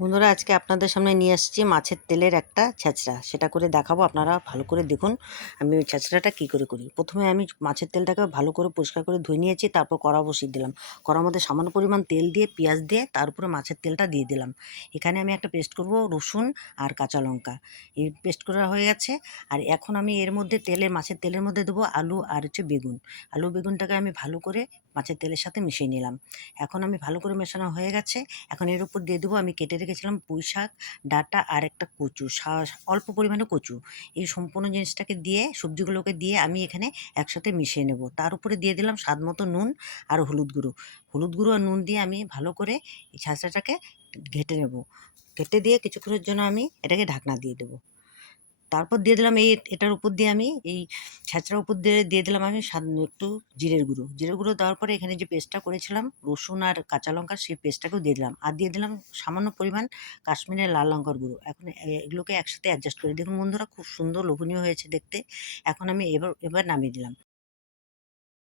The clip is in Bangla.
বন্ধুরা, আজকে আপনাদের সামনে নিয়ে আসছি মাছের তেলের একটা ছ্যাঁচড়া। সেটা করে দেখাবো, আপনারা ভালো করে দেখুন আমি ওই ছ্যাঁচড়াটা কী করে করি। প্রথমে আমি মাছের তেলটাকে ভালো করে পরিষ্কার করে ধুয়ে নিয়েছি, তারপর কড়া বসিয়ে দিলাম। কড়ার মধ্যে সামান্য পরিমাণ তেল দিয়ে পেঁয়াজ দিয়ে তার উপরে মাছের তেলটা দিয়ে দিলাম। এখানে আমি একটা পেস্ট করব রসুন আর কাঁচা লঙ্কা, এই পেস্ট করা হয়ে গেছে। আর এখন আমি এর মধ্যে মাছের তেলের মধ্যে দেবো আলু আর বেগুন। আলু বেগুনটাকে আমি ভালো করে মাছের তেলের সাথে মিশিয়ে নিলাম। এখন আমি ভালো করে মেশানো হয়ে গেছে। এখন এর উপর দিয়ে দেবো আমি কেটে রেখেছিলাম পুঁই শাক, ডাঁটা আর একটা কচু, অল্প পরিমাণে কচু। এই সম্পূর্ণ জিনিসটাকে দিয়ে, সবজিগুলোকে দিয়ে আমি এখানে একসাথে মিশিয়ে নেব। তার উপরে দিয়ে দিলাম স্বাদ মতো নুন আর হলুদ গুঁড়ো। হলুদ গুঁড়ো আর নুন দিয়ে আমি ভালো করে এই ছাঁচড়াটাকে ঘেঁটে নেব। ঘেঁটে দিয়ে কিছুক্ষণের জন্য আমি এটাকে ঢাকনা দিয়ে দেবো। তারপর দিয়ে দিলাম এটার উপর দিয়ে আমি এই ছ্যাঁচড়ার উপর দিয়ে দিয়ে দিলাম আমি একটু জিরের গুঁড়ো দেওয়ার পরে এখানে যে পেস্টটা করেছিলাম রসুন আর কাঁচা লঙ্কার, সেই পেস্টটাকেও দিয়ে দিলাম। আর দিয়ে দিলাম সামান্য পরিমাণ কাশ্মীরের লাল লঙ্কার গুঁড়ো। এখন এগুলোকে একসাথে অ্যাডজাস্ট করে দেখুন বন্ধুরা, খুব সুন্দর লোভনীয় হয়েছে দেখতে। এখন আমি এবার নামিয়ে দিলাম।